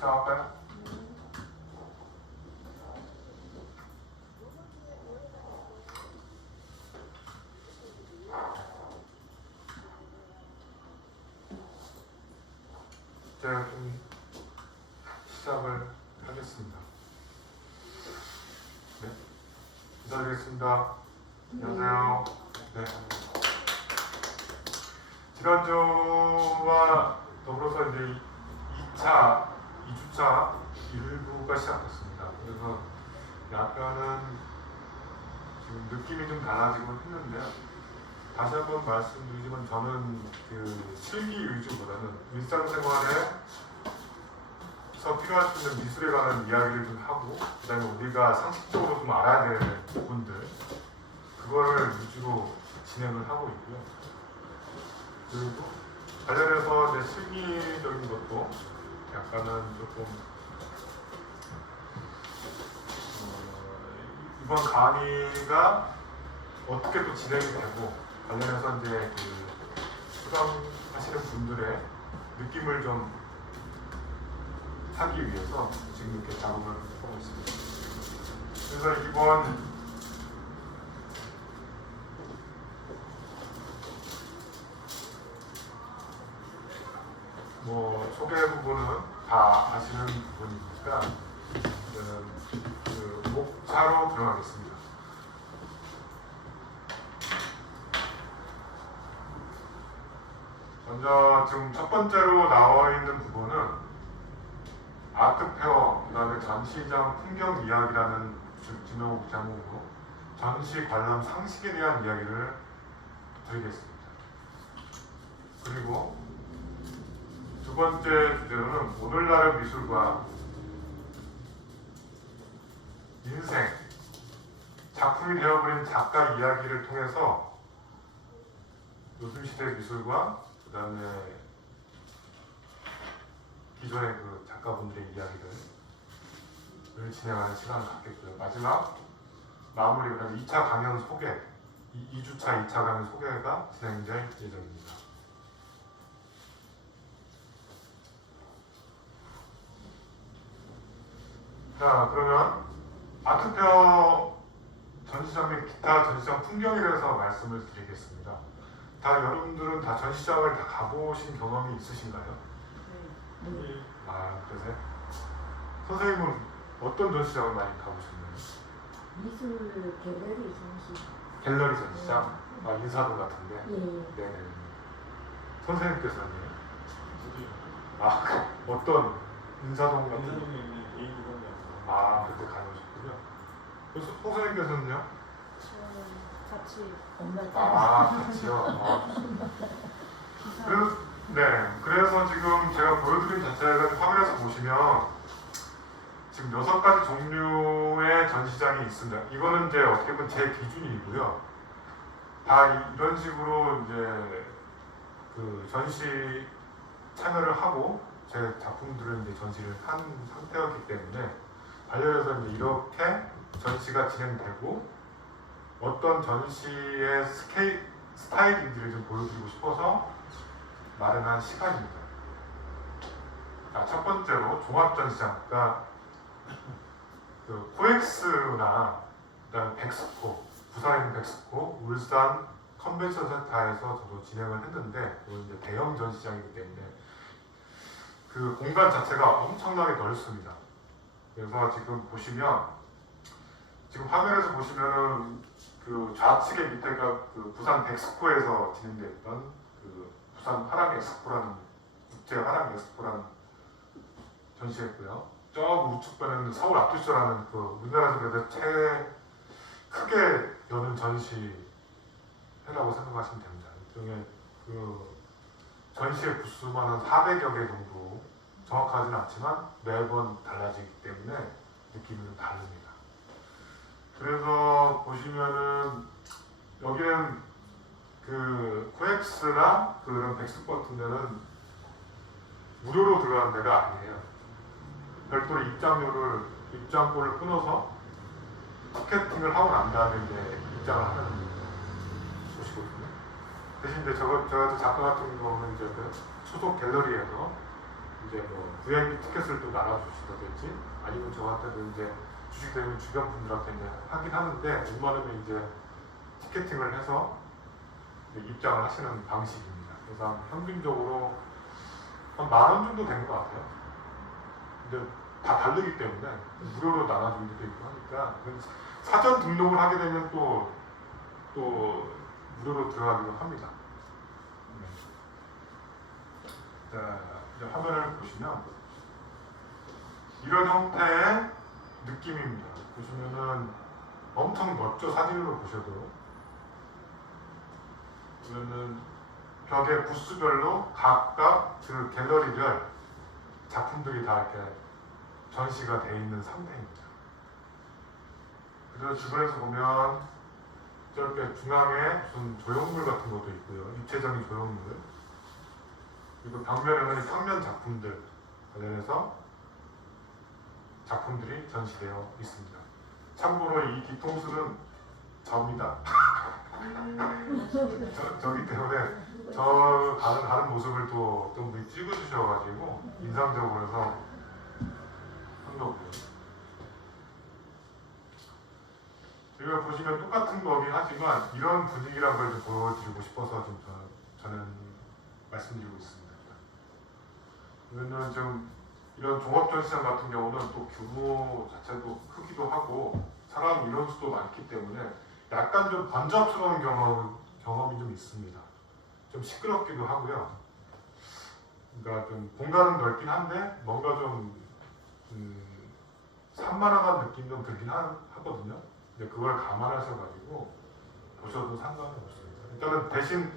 시작할까요? 제가 좀 시작을 하겠습니다. 네, 인사드리겠습니다. 안녕하세요. 네. 지난주와 더불어서 이제 2주차 일부가 시작됐습니다. 그래서 약간은 지금 느낌이 좀 달라지곤 했는데요. 다시 한번 말씀드리지만 저는 그 실기 위주보다는 일상생활에서 필요할 수 있는 미술에 관한 이야기를 좀 하고, 그 다음에 우리가 상식적으로 좀 알아야 될 부분들, 그거를 위주로 진행을 하고 있고요. 그리고 관련해서 이제 실기적인 것도 약간은 조금 이번 강의가 어떻게 또 진행이 되고, 관련해서 이제 그 수강하시는 분들의 느낌을 좀 하기 위해서 지금 이렇게 작업을 하고 있습니다. 그래서 이번 소개 부분은 다 아시는 부분이니까 저는 그 목차로 들어가겠습니다. 먼저 지금 첫 번째로 나와 있는 부분은 아트페어, 그 다음에 전시장 풍경 이야기라는 제목으로 전시 관람 상식에 대한 이야기를 드리겠습니다. 그리고 두 번째 주제는 오늘날의 미술과 인생, 작품이 되어버린 작가 이야기를 통해서 요즘 시대 미술과 그 다음에 기존의 그 작가분들의 이야기를 진행하는 시간을 갖겠고요. 마지막 마무리, 그다음에 2차 강연 소개, 2주차 2차 강연 소개가 진행될 예정입니다. 자, 그러면 아트페어 전시장 및 기타 전시장 풍경에 대해서 말씀을 드리겠습니다. 다 여러분들은 다 전시장을 다 가보신 경험이 있으신가요? 네. 아, 그러세요? 선생님은 어떤 전시장을 많이 가보셨나요? 미술 갤러리 전시. 갤러리 전시장? 아, 인사동 같은데? 예. 네네. 선생님께서는요? 아, 어떤 인사동 같은? 인사동에 있는 개인기관이 아, 그때 가보셨군요. 그래서 선생님께서는요? 저는 같이 엄마 아, 같이요? 아, 좋습니다. 그래서 지금 제가 보여드린 자체가 화면에서 보시면 지금 6가지 종류의 전시장이 있습니다. 이거는 이제 어떻게 보면 제 기준이고요. 다 이런 식으로 이제 그 전시 참여를 하고 제 작품들을 이제 전시를 한 상태였기 때문에 관련해서 이제 이렇게 전시가 진행되고 어떤 전시의 스타일인지를 좀 보여드리고 싶어서 마련한 시간입니다. 자, 첫 번째로 종합전시장, 그러니까 그 코엑스나 그다음에 백스코, 부산에 있는 백스코, 울산 컨벤션 센터에서 저도 진행을 했는데 그건 이제 대형 전시장이기 때문에 그 공간 자체가 엄청나게 넓습니다. 그래서 지금 보시면 지금 화면에서 보시면은 그 좌측에 밑에가 그 부산 백스코에서 진행됐던 그 부산 화랑 엑스포라는 국제 화랑 엑스포라는 전시했고요. 저 우측편에는 서울 아트쇼라는 그 우리나라에서 그래도 제일 크게 여는 전시회라고 생각하시면 됩니다. 일종의 그 전시회 부수만 한 400여 개 정도, 정확하지는 않지만 매번 달라지기 때문에 느낌이 좀 다릅니다. 그래서 보시면은 여기는 그 코엑스나 그런 백스코 같은 데는 무료로 들어가는 데가 아니에요. 별도로 입장권을 끊어서 티켓팅을 하고 난 다음에 이제 입장을 하는 곳이거든요. 대신 이제 제가 작가 같은 경우는 이제 그 소속 갤러리에서 이제 뭐 VIP 티켓을 또 나눠주시다든지 아니면 저한테도 이제 주식대금 주변 분들한테 이제 하긴 하는데 웬만하면 이제 티켓팅을 해서 이제 입장을 하시는 방식입니다. 그래서 한 평균적으로 한 10,000원 정도 된 것 같아요. 근데 다 다르기 때문에 무료로 나눠주는 데도 있고 하니까 사전 등록을 하게 되면 또 무료로 들어가기도 합니다. 자, 이제 화면을 보시면 이런 형태의 느낌입니다. 보시면은 엄청 멋져. 사진으로 보셔도 보면은 벽에 부스별로 각각 그 갤러리별 작품들이 다 이렇게 전시가 되어 있는 상태입니다. 그래서 주변에서 보면 저렇게 중앙에 무슨 조형물 같은 것도 있고요. 입체적인 조형물. 그리고 벽면에는 평면 작품들 관련해서 작품들이 전시되어 있습니다. 참고로 이 뒤통수는 접니다. 저기 때문에 저 다른 모습을 또 좀 찍어주셔가지고 인상적으로 해서 한 거고요. 저희가 보시면 똑같은 거긴 하지만 이런 분위기란 걸 좀 보여드리고 싶어서 좀 저는 말씀드리고 있습니다. 그러면 좀 이런 종합전시장 같은 경우는 또 규모 자체도 크기도 하고 사람 인원수도 많기 때문에 약간 좀 번잡스러운 경험이 좀 있습니다. 좀 시끄럽기도 하고요. 그러니까 좀 공간은 넓긴 한데 뭔가 좀 산만한 느낌 좀 들긴 하거든요. 근데 그걸 감안하셔가지고 보셔도 상관은 없습니다. 일단은 대신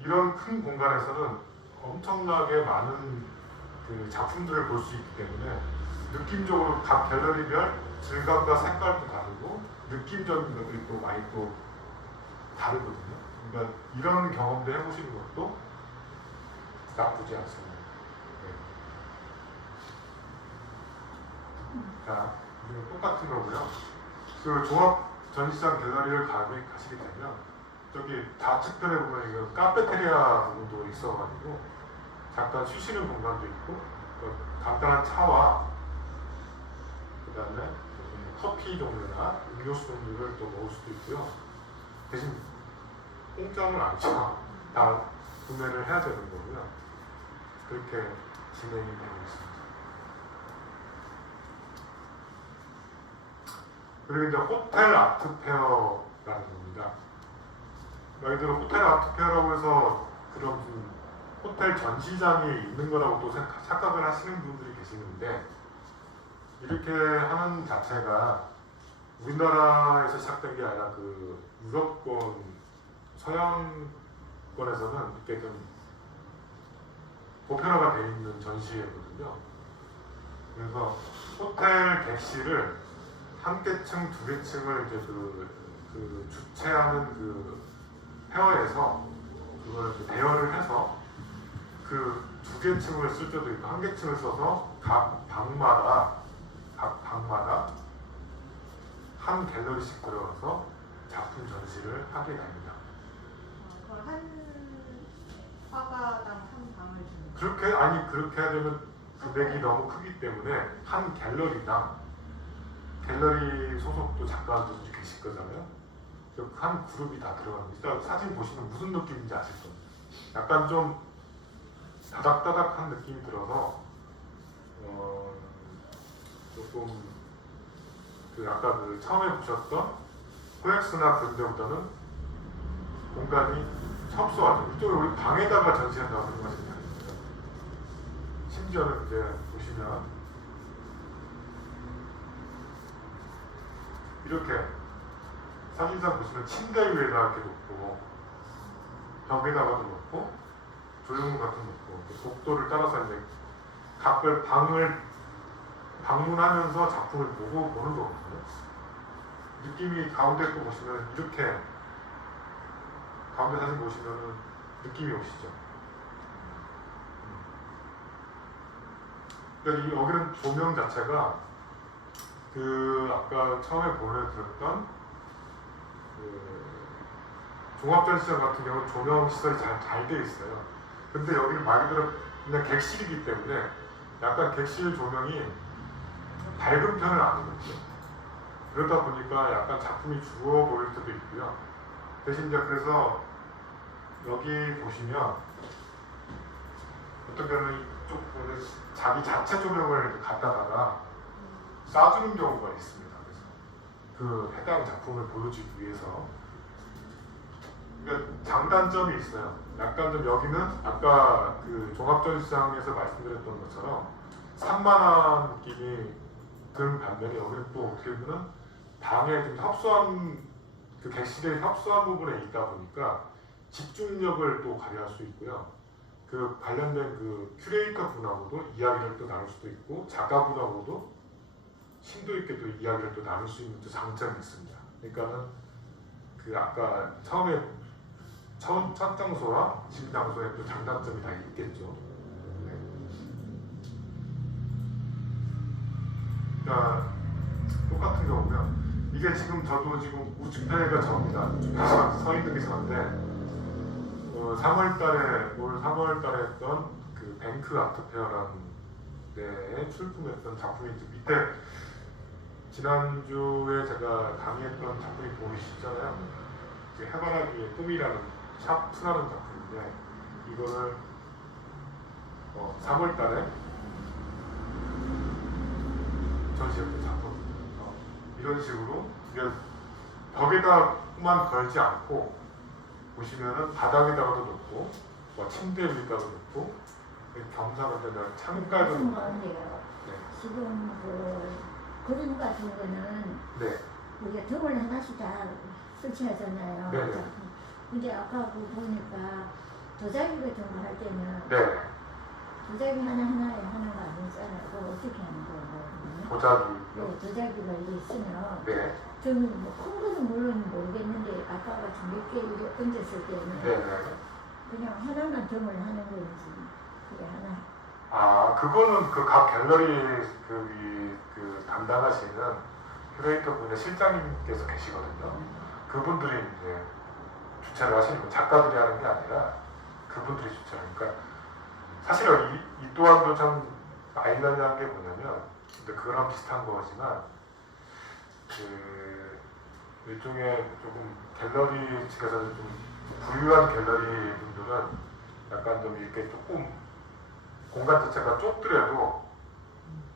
이런 큰 공간에서는 엄청나게 많은 그 작품들을 볼 수 있기 때문에 느낌적으로 각 갤러리별 질감과 색깔도 다르고 느낌적인 것들이 또 많이 또 다르거든요. 그러니까 이런 경험도 해보시는 것도 나쁘지 않습니다. 네. 자, 이거 똑같은 거고요. 그 종합 전시장 갤러리를 가시게 되면 저기 좌측편에 보면 이거 카페테리아 부분도 있어가지고 잠깐 쉬시는 공간도 있고 간단한 차와 그 다음에 커피 종류나 음료수 종류를 또 먹을 수도 있고요. 대신 공짜는 아니죠. 다 구매를 해야 되는 거고요. 그렇게 진행이 되고 있습니다. 그리고 이제 호텔 아트페어라는 겁니다. 말 그대로 호텔 아트페어라고 해서 그런 호텔 전시장이 있는 거라고 또 착각을 하시는 분들이 계시는데 이렇게 하는 자체가 우리나라에서 시작된 게 아니라 그 유럽권, 서양권에서는 이렇게 좀 보편화가 되어 있는 전시회거든요. 그래서 호텔 객실을 한 개층, 두 개층을 이제 그 주최하는 그 페어에서 그걸 이제 대여를 해서 그 두 개층을 쓸 때도 있고 한 개층을 써서 각 방마다 한 갤러리씩 들어가서 작품 전시를 하게 됩니다. 그걸 한 화가당 한 방을 주는 그렇게 하려면 금액이 너무 크기 때문에 한 갤러리당 갤러리 소속도 작가분들이 계실 거잖아요. 한 그룹이 다 들어갑니다. 사진 보시면 무슨 느낌인지 아실 겁니다. 약간 좀 다닥다닥한 느낌이 들어서 조금 그 아까 그 처음에 보셨던 코엑스나 그런 데보다는 공간이 협소하죠. 이쪽에 우리 방에다가 전시한다고 생각하시면 됩니다. 심지어는 이제 보시면 이렇게 사진상 보시면 침대 위에다 이렇게 놓고 벽에다가도 놓고 조형물 같은 거 놓고 복도를 따라서 이제 각별 방을 방문하면서 작품을 보고 보는 거거든요. 느낌이 가운데 거 보시면 이렇게 가운데 사진 보시면 느낌이 오시죠. 그러니까 이 여기는 조명 자체가 그 아까 처음에 보여드렸던 그 종합전시장 같은 경우는 조명 시설이 잘 되어 있어요. 근데 여기는 말 그대로 그냥 객실이기 때문에 약간 객실 조명이 밝은 편은 아니거든요. 그러다 보니까 약간 작품이 죽어 보일 때도 있고요. 대신 이제 그래서 여기 보시면 어떤 경우는 이쪽 보면 자기 자체 조명을 갖다다가 쏴주는 경우가 있습니다. 그래서 그 해당 작품을 보여주기 위해서. 그러니까 장단점이 있어요. 약간 좀 여기는 아까 그 종합전시장에서 말씀드렸던 것처럼 산만한 느낌이 드는 반면에 여기는 또 어떻게 보면 방에 좀 협소한 그 객실의 협소한 부분에 있다 보니까 집중력을 또 발휘할 수 있고요. 그 관련된 그 큐레이터 분하고도 이야기를 또 나눌 수도 있고 작가분하고도 심도 있게 또 이야기를 또 나눌 수 있는 또 장점이 있습니다. 그러니까는 그 아까 처음에 첫 장소와 집 장소에 또 장단점이 다 있겠죠. 네. 그러니까 똑같은 경우면 이게 지금 저도 지금 우측편에가 저입니다. 우측편에 서 있는 게 저인데 3월달에 올 3월달에 했던 그 뱅크 아트페어라는 데에 출품했던 작품이 밑에 지난주에 제가 강의했던 작품이 보이시잖아요. 그 해바라기의 꿈이라는 샤프라는 작품인데 이거를 3월달에 전시했던 작품. 이런 식으로 이게 벽에다만 걸지 않고 보시면은 바닥에다가도 놓고 침대 위에다가도 놓고 겸사겸사 창가에도 무슨 놓고. 말인데요? 네. 지금 그 그림 같은 거는 네. 우리가 등을 하나씩 다 설치하잖아요. 네네. 근데 아까 그 보니까 도자기 같은 거 할 때는 네. 도자기 하나하나에 하나가 아니잖아요. 그거 어떻게 하는 거예요? 도자기. 네, 도자기가 이게 있으면 네. 등은 뭐큰 거는 물론 모르겠는데 아까 같은 몇 개 얹었을 때는 네네. 그냥 하나만 등을 하는 건지 그게 하나. 아, 그거는 그 각 갤러리 그 담당하시는 큐레이터 분의 실장님께서 계시거든요. 그분들이 이제 주최를 하시는 거, 작가들이 하는 게 아니라 그분들이 주최를. 그러니까 사실은 이 또한도 참 아이러니한 게 뭐냐면, 근데 그거랑 비슷한 거지만 그 일종의 조금 갤러리 측에서 좀 부유한 갤러리 분들은 약간 좀 이렇게 조금 공간 자체가 좁더라도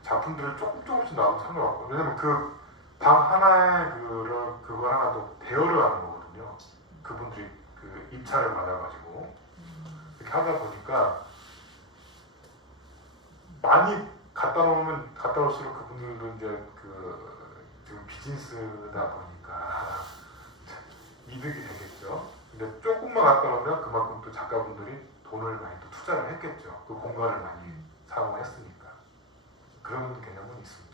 작품들을 조금씩 나오면 상관없고, 왜냐면 그 방 하나에 그거 하나도 대여를 하는 거거든요. 그분들이 그 입찰을 받아가지고 이렇게 하다 보니까 많이 갖다 놓을수록 그분들도 이제 지금 비즈니스다 보니까 이득이 되겠죠. 근데 조금만 갖다 놓으면 그만큼 또 작가분들이 돈을 많이 또 투자를 했겠죠. 그 공간을 많이 사용했으니까. 그런 개념은 있습니다.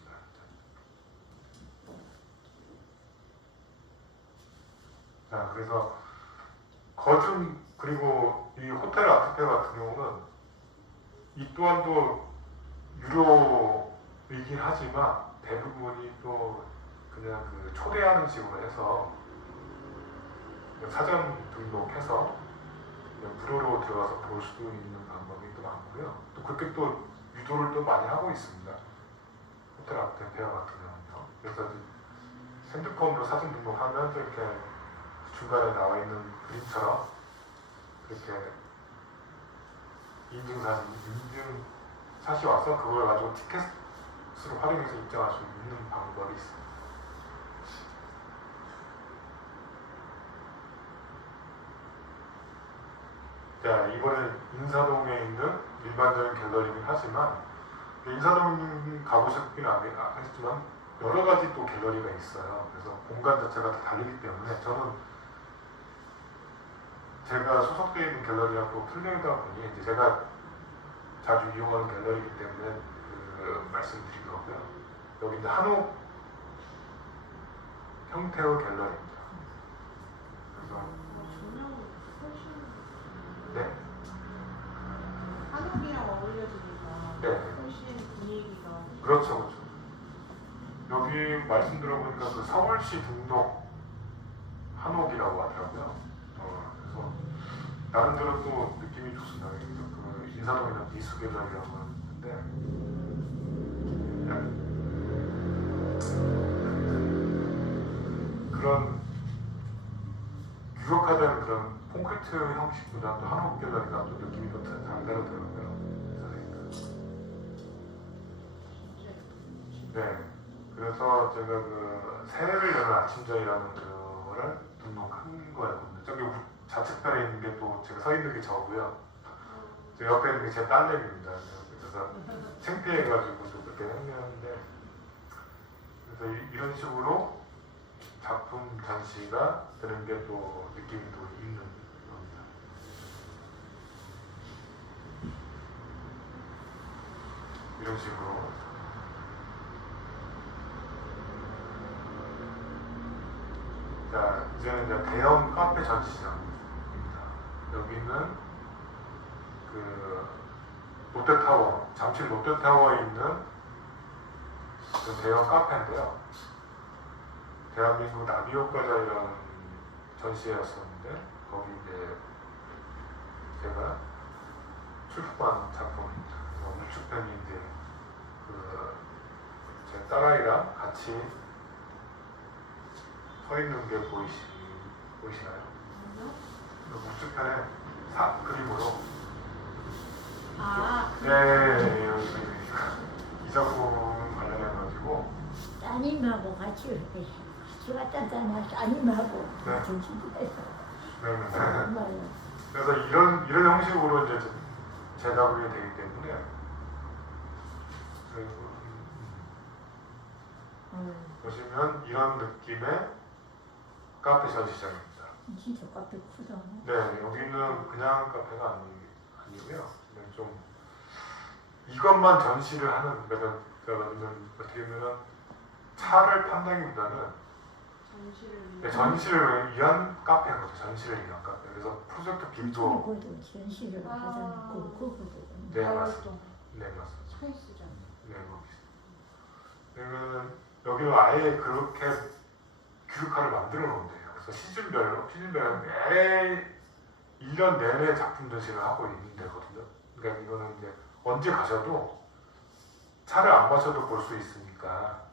자, 그래서 거즘 그리고 이 호텔 아트페어 같은 경우는 이 또한도 유료이긴 하지만 대부분이 또 그냥 그 초대하는 식으로 해서 사전 등록해서 무료로 들어가서 볼 수도 있는 방법이 또 많고요. 또 그렇게 또 유도를 또 많이 하고 있습니다. 호텔 아트페어 같은 경우는요. 그래서 핸드폰으로 사진 등록하면 또 이렇게 중간에 나와 있는 그림처럼 그렇게 인증샷이 와서 그걸 가지고 티켓으로 활용해서 입장할 수 있는 방법이 있습니다. 자, 이번엔 인사동에 있는 일반적인 갤러리긴 하지만 인사동 가보셨긴 하겠지만 여러 가지 또 갤러리가 있어요. 그래서 공간 자체가 다 다르기 때문에 저는 제가 소속되어 있는 갤러리랑 또 틀리다 보니 이제 제가 자주 이용하는 갤러리이기 때문에 말씀드린 거고요. 여기 이제 한옥 형태의 갤러리입니다. 그래서 조명이 훨씬 네, 한옥이랑 어울려지니까 네. 훨씬 분위기가 그렇죠. 여기 말씀 들어보니까 그 서울시 등록 한옥이라고 하더라고요. 그래서 나름대로 또 느낌이 좋습니다. 그 인사동이나 미수갤러리랑은 같은데 그런 규격화된 그런 콘크리트 형식보다 또 한옥 갤러리가 또 느낌이 또 다르더라고요. 네. 그래서 제가 그 새해를 여는 아침전이라는 그거를 등록한 거였거든요. 저기 좌측편에 있는 게 또 제가 서 있는 게 저고요. 저 옆에 있는 게 제 딸내미입니다. 그래서 창피해가지고 또 그렇게 했는데 그래서 이런 식으로 작품 전시가 되는 게 또 느낌이 또 있는 겁니다. 이런 식으로 자, 이제는 이제 대형 카페 전시장입니다. 여기는 그 롯데타워, 잠실 롯데타워에 있는 그 대형 카페인데요. 대한민국 나비효과자이라는 전시회였었는데 거기 이제 제가 출품한 작품입니다. 우측편이 이제 제 딸아이랑 같이 서 있는 게 보이시나요? 우측편에 그림으로 이 작품 관련해가지고 따님하고 같이 왔다잖아. 따님하고 네. 전시회에서. 네. 정말로. 그래서 이런 형식으로 이제 제작이 되기 때문에 그리고 보시면 이런 느낌의 카페 전시장입니다. 진짜 카페 크다. 네, 여기는 그냥 카페가 아니고요. 그냥 좀 이것만 전시를 하는 그러니까 어떻게 보면 차를 판다기보다는 전시를 위한 카페인 거죠. 전시를 위한 카페. 그래서 프로젝트 빔도 그것도 전시를 하잖아. 그거거든. 네 맞습니다. 네 맞습니다. 스페이스죠. 네 맞습니다. 그러면 여기는 아예 그렇게 규격화를 만들어 놓은데요. 그래서 시즌별로 매 1년 내내 작품 전시를 하고 있는 데거든요. 그러니까 이거는 이제 언제 가셔도 차를 안 마셔도 볼 수 있으니까.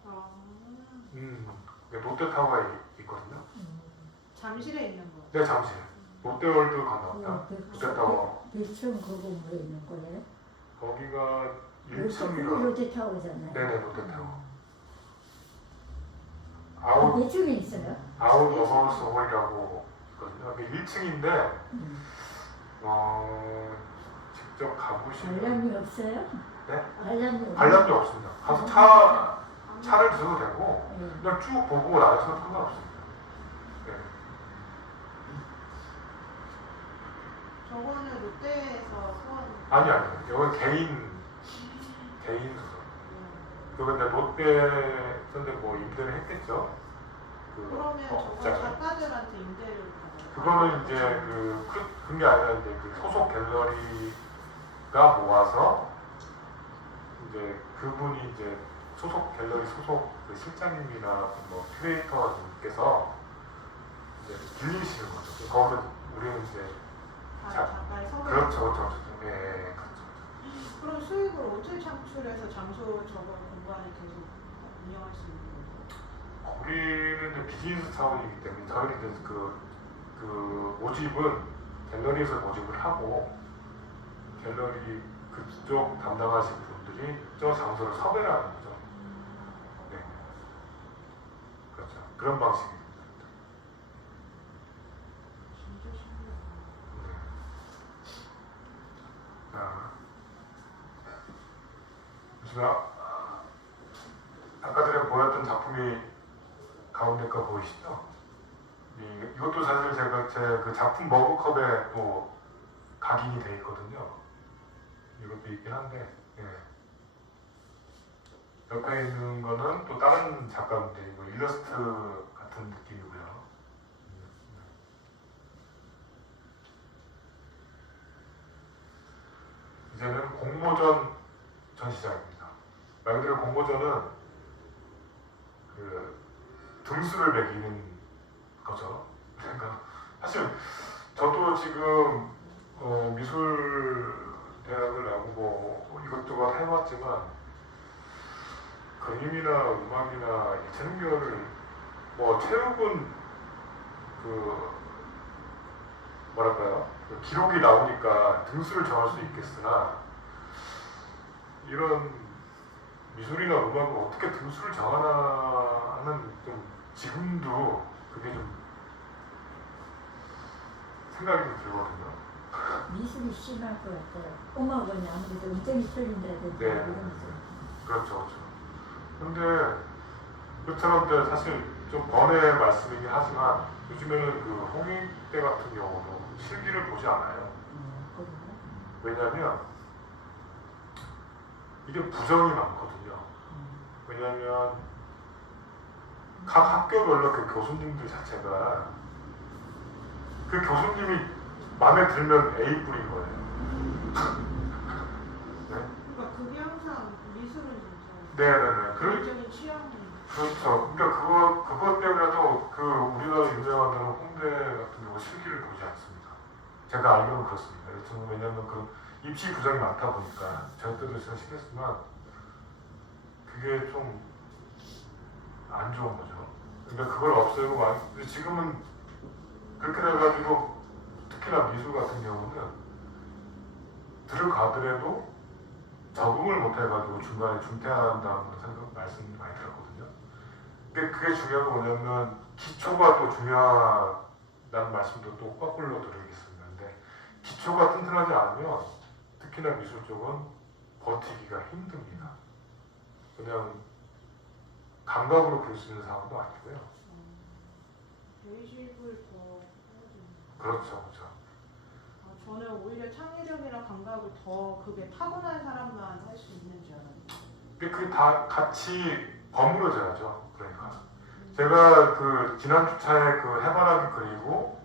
롯데타워에 있거든요. 잠실에 있는 거. 네, 잠실. 롯데월드 건너편. 롯데타워. 몇 층 그 건물에 있는 거예요? 거기가 그게 1층이라. 롯데타워잖아요. 네네, 롯데타워. 몇 층에 있어요? 아웃 어바우스 홀이라고 있거든요. 그게 1층인데 직접 가보시면 알람이 없어요? 네? 알람이 없어요? 관람도 없습니다. 가서 차를 드셔도 되고 네. 그냥 쭉 보고 나가셔도 상관없습니다. 네. 저거는 롯데에서 소원. 아니요. 이건 개인 소설. 그건 이제 롯데인데 뭐 임대를 했겠죠. 그러면 저거 업자가. 작가들한테 임대를 받아요. 그거는 이제 그런 게 아니라 이제 그 소속 갤러리가 모아서 이제 그분이 이제 소속 갤러리 소속 그 실장님이나 뭐 큐레이터님께서 이제 빌리시는 거죠. 거기서 우리는 이제 작가의 성을. 그렇죠. 네, 그렇죠. 그럼 수익을 어떻게 창출해서 장소 저거 공간을 계속 운영할 수 있는 거예요? 우리는 이제 비즈니스 차원이기 때문에 저희는 이제 그 모집은 갤러리에서 모집을 하고 갤러리 그쪽 담당하신 분들이 저 장소를 섭외를 하는 거죠. 네. 그렇죠. 그런 방식입니다. 진짜 신기하다. 네. 자, 제가 아까 전에 보였던 작품이 가운데 거 보이시죠? 이것도 사실 제가 제 그 작품 머그컵에 또 각인이 돼 있거든요. 이것도 있긴 한데, 예. 옆에 있는 거는 또 다른 작가인데, 이거 일러스트 같은 느낌이고요. 이제는 공모전 전시장입니다. 말 그대로 공모전은 그 등수를 매기는 거죠. 그러니까 사실 저도 지금 미술 대학을 나오고 뭐 이것저것 해봤지만 그림이나 음악이나 예체능 계열을 뭐 체육은 그 뭐랄까요? 그 기록이 나오니까 등수를 정할 수 있겠으나 이런 미술이나 음악을 어떻게 등수를 정하나 하는 좀 지금도 그게 좀 생각이 좀 들거든요. 미술이 심할 것 같아요. 음악은 아무래도 음정이 틀린다든지 네. 이런 거. 그렇죠, 그렇죠. 근데 그처럼 이제 사실 좀 번외 말씀이긴 하지만 요즘에는 그 홍익대 같은 경우도 실기를 보지 않아요. 왜냐하면 이게 부정이 많거든요. 왜냐하면 각 학교별로 그 교수님들 자체가 그 교수님이 마음에 들면 A 뿌린 거예요. 네? 그러니까 그게 항상 미술은 진짜 네네네. 개인적인 취향이. 그렇죠. 그러니까 그것 때문에도 그 우리나라 유명한 데는 홍대 같은 경우 실기를 보지 않습니다. 제가 알기로는 그렇습니다. 저는 왜냐하면 그 입시 부정이 많다 보니까 저 때도 제가 시켰지만 그게 좀 안 좋은 거죠. 그러니까 그걸 없애고 근데 지금은 그렇게 돼가지고 특히나 미술 같은 경우는 들어가더라도 적응을 못해가지고 중간에 중퇴한다는 생각 말씀 많이 들었거든요. 근데 그게 중요한 건 뭐냐면 기초가 또 중요하다는 말씀도 또 거꾸로 드리겠습니다. 근데 기초가 튼튼하지 않으면 특히나 미술 쪽은 버티기가 힘듭니다. 그냥 감각으로 그릴 수 있는 상황도 아니고요. 베이직을 더 해야 되는. 그렇죠, 그렇죠. 저는 오히려 창의력이나 감각을 더 그게 타고난 사람만 할 수 있는 줄 알았는데. 근데 그게 다 같이 버무려져야죠. 그러니까 제가 그 지난 주차에 그 해바라기 그리고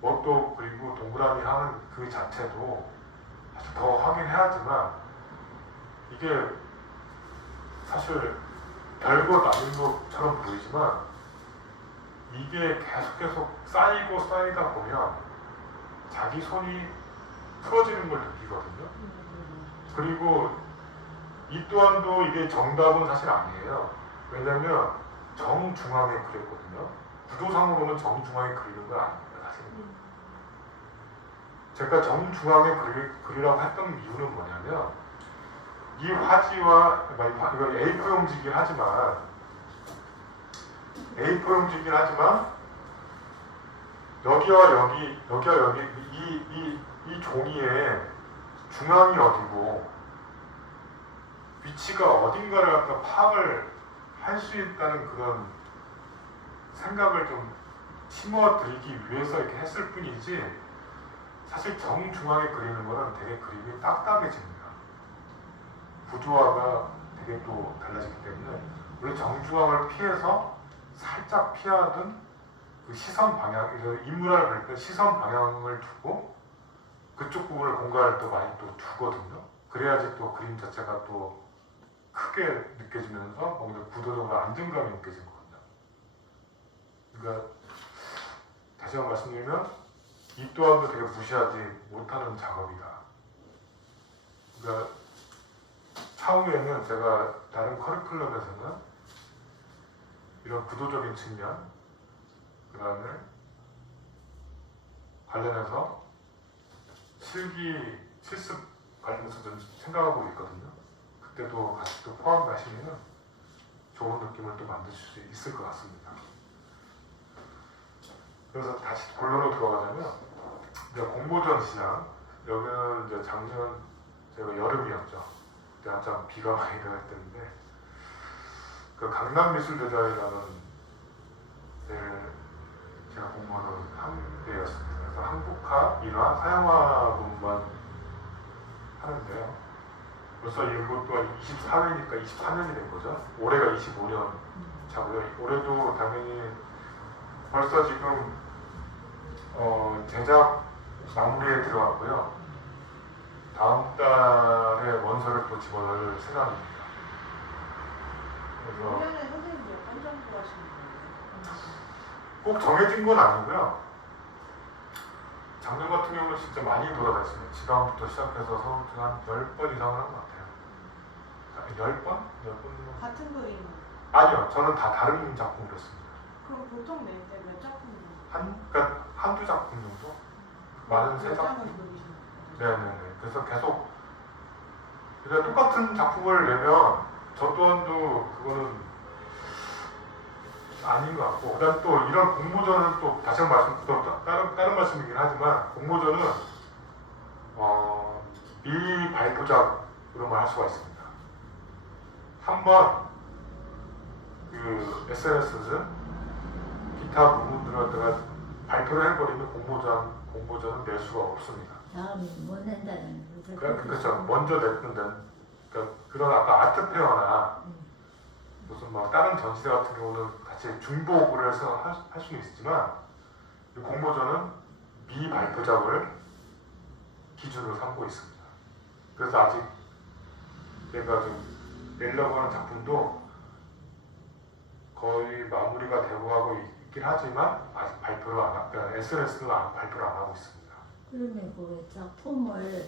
뭣도 그리고 동그라미 하는 그 자체도 사실 더 하긴 해야지만 이게 사실 별것 아닌 것처럼 보이지만 이게 계속 쌓이고 쌓이다 보면 자기 손이 풀어지는 걸 느끼거든요. 그리고 이 또한도 이게 정답은 사실 아니에요. 왜냐면 정중앙에 그렸거든요. 구도상으로는 정중앙에 그리는 건 아닙니다. 사실. 제가 정중앙에 그리라고 했던 이유는 뭐냐면 이 화지와 이건 A4 용지긴 하지만 여기와 여기 이 종이의 중앙이 어디고 위치가 어딘가를 갖다 파악을 할 수 있다는 그런 생각을 좀 심어드리기 위해서 이렇게 했을 뿐이지 사실 정중앙에 그리는 거는 되게 그림이 딱딱해집니다. 구조화가 되게 또 달라지기 때문에 우리 정중앙을 피해서 살짝 피하든 그 시선 방향, 인물을 그릴 때 시선 방향을 두고 그쪽 부분을 공간을 또 많이 또 두거든요. 그래야지 또 그림 자체가 또 크게 느껴지면서 뭔가 구도적으로 안정감이 느껴지거든요. 그러니까 다시 한번 말씀드리면 이 또한도 되게 무시하지 못하는 작업이다. 그러니까 차후에는 제가 다른 커리큘럼에서는 이런 구도적인 측면 그 다음에 관련해서 실습 관련해서 좀 생각하고 있거든요. 그때도 같이 또 포함하시면 좋은 느낌을 또 만드실 수 있을 것 같습니다. 그래서 다시 본론으로 들어가자면 이제 공모전 시장 여기는 이제 작년 제가 여름이었죠. 그때 한참 비가 많이 내렸는데 그 강남미술대전이라는 데를 제가 공모를 한 데였습니다. 그래서 한국화, 인화, 서양화 부분만 하는데요. 벌써 이것 또한 24회니까 24년이 된 거죠. 올해가 25년 차고요. 올해도 당연히 벌써 지금 제작 마무리에 들어갔고요. 다음 달에 원서를 또 집어넣을 생각입니다. 그래서 작년에 선생님 몇 번 정도 하시는 거예요? 꼭 정해진 건 아니고요. 작년 같은 경우는 진짜 많이 돌아다녔습니다. 지방부터 시작해서 서울도 한 10번 이상을 한 것 같아요. 10번? 10번? 같은 그림은? 아니요. 저는 다 다른 작품을 했습니다. 그럼 보통 낼 때 몇 작품 정도? 그러니까 한두 작품 정도? 많은 세 몇 장을 작품? 그리시는 거예요? 네네네. 그래서 계속 그냥 똑같은 작품을 내면 저 또한도 그거는 아닌 것 같고, 그다음 또 이런 공모전은 또 다시 한 번 말씀, 또 다른 말씀이긴 하지만 공모전은 미발표작으로만 할 수가 있습니다. 한번 그 SNS 기타 부분들을 갖다가 발표를 해버리면 공모전은 낼 수가 없습니다. 다음에 못 낸다는 거죠. 그렇죠. 먼저 냈는데 그러니까 그런 아까 아트페어나 무슨 뭐 다른 전시회 같은 경우는 같이 중복을 해서 할 수는 있지만 이 공모전은 미발표작을 기준으로 삼고 있습니다. 그래서 아직 제가 좀 내려고 하는 작품도 거의 마무리가 되고 하고 있긴 하지만 아직 발표를 그러니까 SNS도 발표를 안 하고 있습니다. 그러면 그 작품을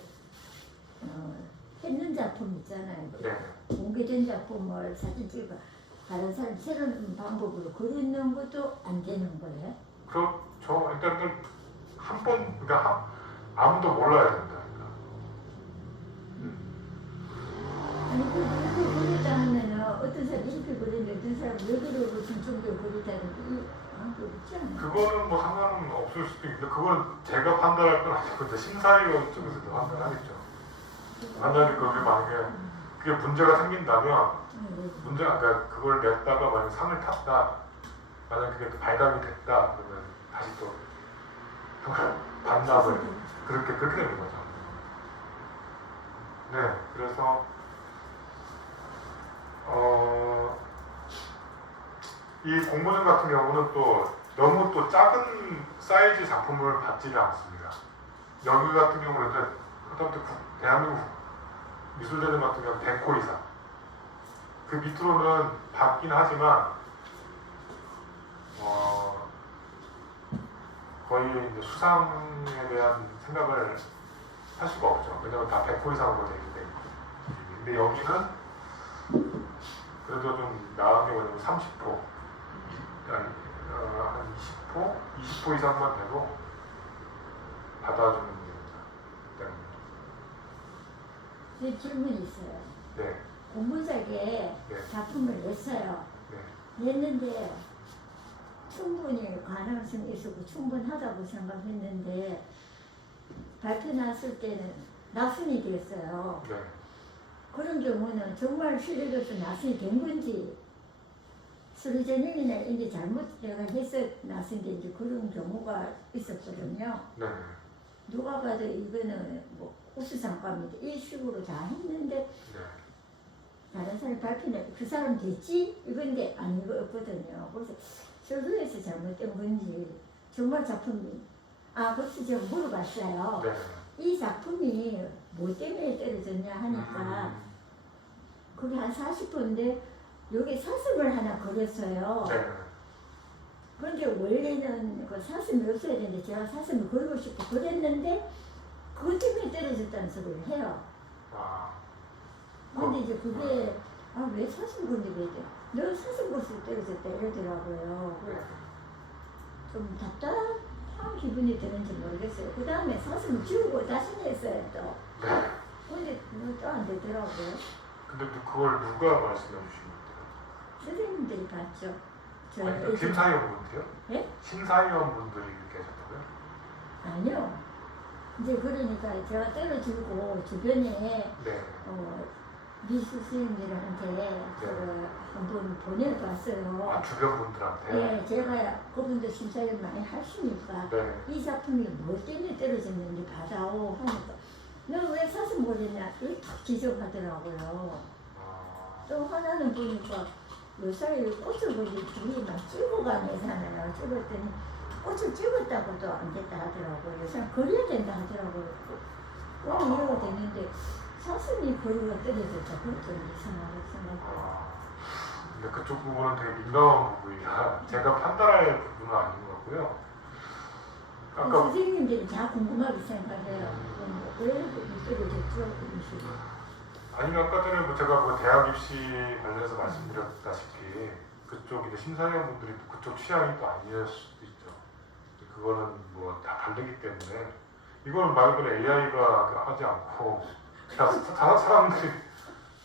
했는 작품 있잖아요. 네. 공개된 작품을 사진 찍어 다른 사람 새로운 방법으로 그리는 것도 안 되는 거예요? 그렇죠. 일단 그러니까 아무도 몰라야 된다니까. 아니 이렇게 그리다 하면은 어떤 사람 이렇게 그리는데 어떤 사람 여기로 중점적으로 그리다는 그렇지 않아요? 그거는 뭐 상관은 없을 수도 있는데 그건 제가 판단할 건 아니고 이제 심사위원 쪽에서 판단하겠죠. 만약에 그게 만약에 그게 문제가 생긴다면 그러니까 그걸 냈다가 만약 상을 탔다, 만약 그게 발각이 됐다 그러면 다시 또 반납을 그렇게 되는 거죠. 네, 그래서 이 공모전 같은 경우는 또 너무 또 작은 사이즈 작품을 받지는 않습니다. 여기 같은 경우는 이제 대한민국 미술대전 같은 경우는 100호 이상. 그 밑으로는 받긴 하지만 거의 이제 수상에 대한 생각을 할 수가 없죠. 왜냐면 다 100호 이상으로 되기 때문에. 근데 여기는 그래도 좀 나은 게 뭐냐면 30호, 한 20호 이상만 돼도 받아주는 겁니다. 네, 질문이 있어요. 네. 공모작에 네. 작품을 냈어요. 네. 냈는데 충분히 가능성이 있었고 충분하다고 생각했는데 발표 났을 때는 나순이 됐어요. 네. 그런 경우는 정말 실력에서 나순이 된 건지 서류전형이나 이제 잘못 내가 해서 나순 된지 그런 경우가 있었거든요. 네. 누가 봐도 이거는 뭐 우수상감인데 이 식으로 다 했는데 네. 다른 사람 발표는 그 사람 됐지? 이건데 아니거든요. 그래서 서류에서 잘못된 건지 정말 작품이 그래서 제가 물어봤어요. 네. 이 작품이 뭐 때문에 떨어졌냐 하니까 그게 한 40호인데 여기 사슴을 하나 그렸어요. 네. 그런데 원래는 그 사슴이 없어야 되는데 제가 사슴을 그리고 싶고 그랬는데 그것 때문에 떨어졌다는 소리를 해요. 근데 이제 그게 왜 사슴 그런데 왜 돼? 너 사슴 것으로 떨어졌다 이러더라고요. 네. 좀 답답한 기분이 드는지 모르겠어요. 그 다음에 사슴을 지우고 다시 냈어요 또. 네. 근데 또 안 되더라고요. 근데 그걸 누가 말씀해 주신 건데요? 선생님들이 봤죠. 아니, 심사위원분들이요? 예? 심사위원분들이 계셨다고요? 아니요. 이제 그러니까 제가 떨어지고 주변에 네. 미술 선생님들한테 그 한번 보내봤어요. 주변 분들한테? 네, 제가 그분도 심사를 많이 하시니까 네. 이 작품이 뭐 때문에 떨어졌는지 받아오 하니까 너 왜 사슴 그렸냐 이렇게 탁 지적하더라고요. 또 하나는 보니까 요사이 꽃을 보니 둘이 막 찍고 가면서는 찍었더니 꽃을 찍었다고도 안 됐다 하더라고요. 요새 그려야 된다 하더라고요. 그건 이해가 되는데 사슴이 그리고 떨어졌다 그건 좀 이상하게 생각해요. 근데 그쪽 부분은 되게 민감한 부분이라 제가 판단할 부분은 아닌 것 같고요. 아까 선생님들이 다 궁금하게 생각해요. 왜 떨어졌죠? 이런 식으로. 아니 아까 전에 뭐 제가 뭐 대학 입시 관련해서 말씀드렸다시피 그쪽 이제 심사위원분들이 또 그쪽 취향이 또 아닐 수도 있죠. 그거는 뭐 다 다르기 때문에 이거는 말 그대로 AI가 하지 않고 다 사람들이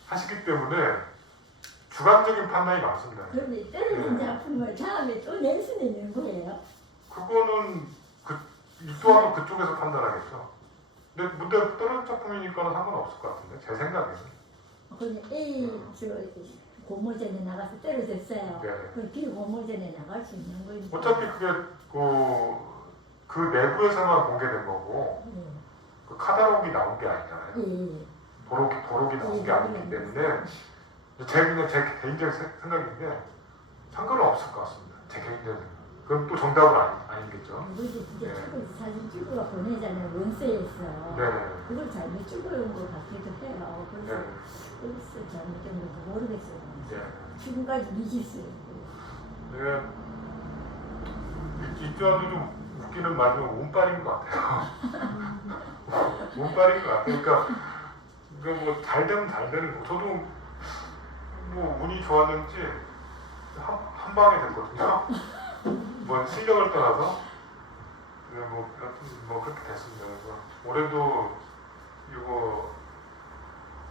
하시기 때문에 주관적인 판단이 많습니다. 그런데 떨어진 작품을 다음에 또 낼 수는 있는 거예요. 그거는 이 또한 그쪽에서 판단하겠죠. 근데 문제 떨어진 작품이니까 상관없을 것 같은데 제 생각에는. 근데 A 저 공모전에 나가서 떨어졌어요. 네. 그 B 공모전에 나갈 수 있는 거니까. 어차피 그게 그 내부에서만 공개된 거고 그 카탈로그가 나온 게 아니잖아요. 예. 도록이 나온 게 아니기 때문에 제 개인적인 생각인데 상관은 없을 것 같습니다. 제 개인적인 생각. 그건 또 정답은 아니겠죠. 누구지 진짜 네. 찍어 사진 찍어가 보내잖아요. 원서에서. 네. 그걸 잘못 찍어온 것 같기도 해요. 그래서 네. 어디서 잘못된 건지 모르겠어요. 네. 지금까지 미지수예요. 네. 이쪽도 좀 웃기는 말이면 운빨인 것 같아요. 운빨인 것 같아요. 그러니까 뭐 잘 되면 잘 되는 거. 저도 뭐 운이 좋았는지 한 방에 됐거든요. 뭐 실력을 떠나서 뭐 그렇게 됐습니다. 그래서 올해도 이거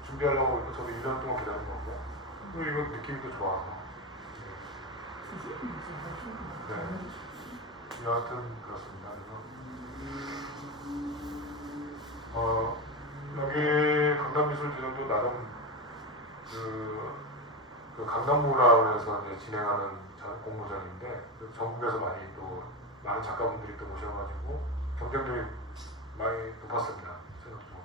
준비하려고 저도 1년 동안 기다린 거고 그리고 이거 느낌도 좋아서 네. 여하튼 그렇습니다. 그래서 여기 강남미술대전도 나름 그 강남무라고 해서 이제 진행하는 공모전인데 전국에서 많은 작가분들이 또 오셔가지고 경쟁률이 많이 높았습니다. 생각적으로.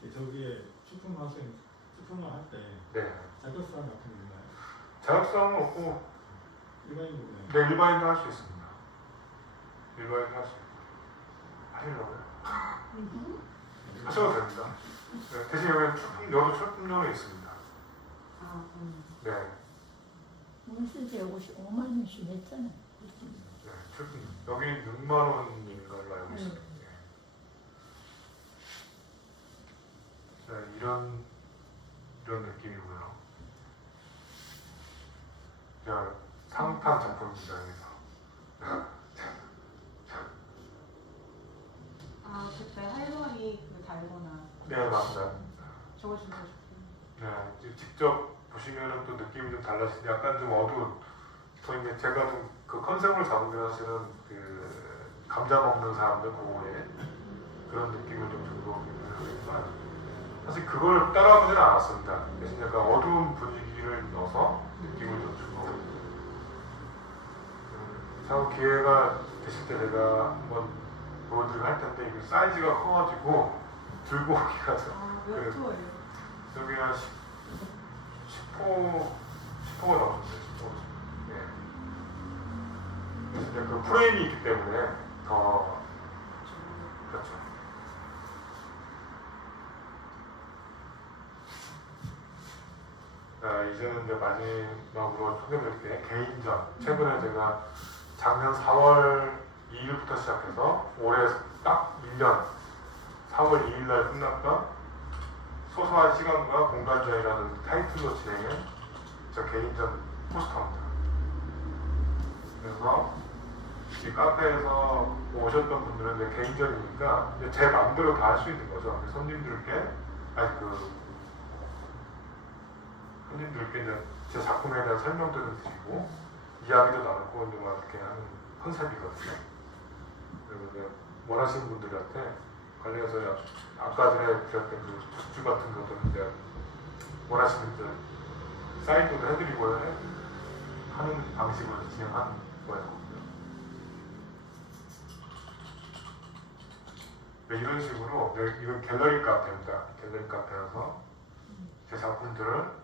그리고 저기에 출품을 할 때 네. 자격증 같은 게 있나요? 자격증은 없고 일반인도 그냥 네, 일반인도 할 수 있습니다. 일반인도 할 수 있고 하시려고요? 하셔도 됩니다. 네, 대신 여기 출품료는 있습니다. 네. 원수제 55만 원씩 냈잖아요. 네, 출품 여기 6만 원인 걸로 알고 있습니다. 네, 이런 느낌이고요. 자, 상판 작품입니다. 여기서. 아 그때 할머니 그 달거나 네, 맞습니다. 적어준 거 네, 직접 보시면은 또 느낌이 좀 달라지는데 약간 좀 어두운. 저희 제가 좀 그 컨셉을 잡은 게 사실은 그 감자 먹는 사람들 보호에 그런 느낌을 좀 주고 하지만 사실 그걸 따라하지는 않았습니다. 대신 약간 어두운 분위기를 넣어서 느낌을 좀 주고 참 기회가 되실 때 제가 한번 보여드리고 할 텐데 이게 사이즈가 커가지고 들고 오기가 몇 호예요? 저기 한 10호가 넘었어요. 10호. 예. 그래서 이제 그 프레임이 있기 때문에 더 그렇죠. 자, 이제는 이제 마지막으로 소개드릴게 개인전. 최근에 제가 작년 4월 2일부터 시작해서 올해 딱 1년 4월 2일 날 끝났던 소소한 시간과 공간전이라는 타이틀로 진행한 저 개인전 포스터입니다. 그래서 이 카페에서 오셨던 분들은 이제 개인전이니까 이제 제 마음대로 다 할 수 있는 거죠. 손님들께 이제 제 작품에 대한 설명들을 드리고 이야기도 나누고 이제 막 이렇게 하는 컨셉이거든요. 그리고 이제 원하시는 분들한테 관련해서 아까 전에 드렸던 그 굿즈 같은 것들은 이제 원하시는 이제 사인도 해드리고 하는 방식으로 진행하는 거예요. 네, 이런 식으로 이건 갤러리 카페입니다. 갤러리 카페여서 제 작품들을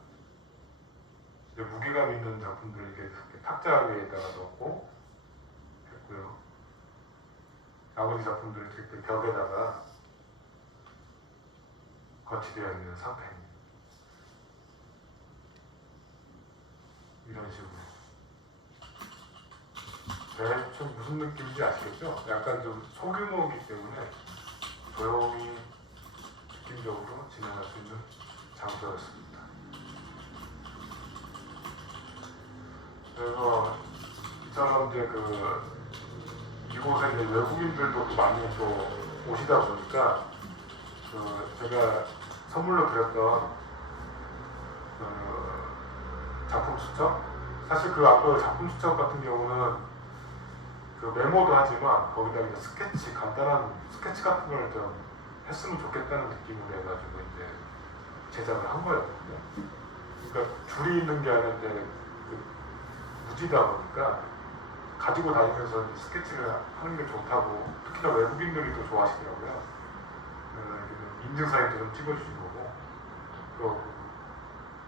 이제 무게감 있는 작품들을 이렇게 탁자 위에다가 넣고 했고요. 나머지 작품들을 이렇게 벽에다가 거치되어 있는 상태입니다. 이런 식으로. 대충 무슨 느낌인지 아시겠죠? 약간 좀 소규모이기 때문에 조용히 느낌적으로 진행할 수 있는 장소였습니다. 그래서 이처럼 이제 이곳에 이제 외국인들도 또 많이 또 오시다 보니까 제가 선물로 드렸던 작품 추천? 사실 아까 작품 추천 같은 경우는 메모도 하지만 거기다 이제 스케치, 간단한 스케치 같은 걸 좀 했으면 좋겠다는 느낌으로 해가지고 이제 제작을 한 거였거든요. 그러니까 줄이 있는 게 아니라 이제 무지다 보니까 가지고 다니면서 스케치를 하는 게 좋다고 특히나 외국인들이 또 좋아하시더라고요. 인증사진도 좀 찍어주신 거고 또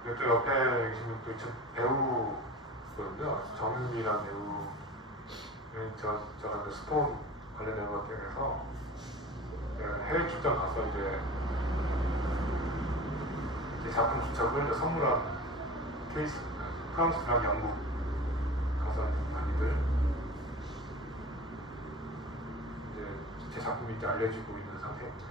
옆에 계시는 또 배우거든요. 정윤미라는 배우 저랑 스폰 관련된 것 중에서 해외 출장 가서 이제 작품 추천을 선물한 케이스입니다. 프랑스랑 영국 가서 많이들 이제 제 작품이 이제 알려지고 있는 상태입니다.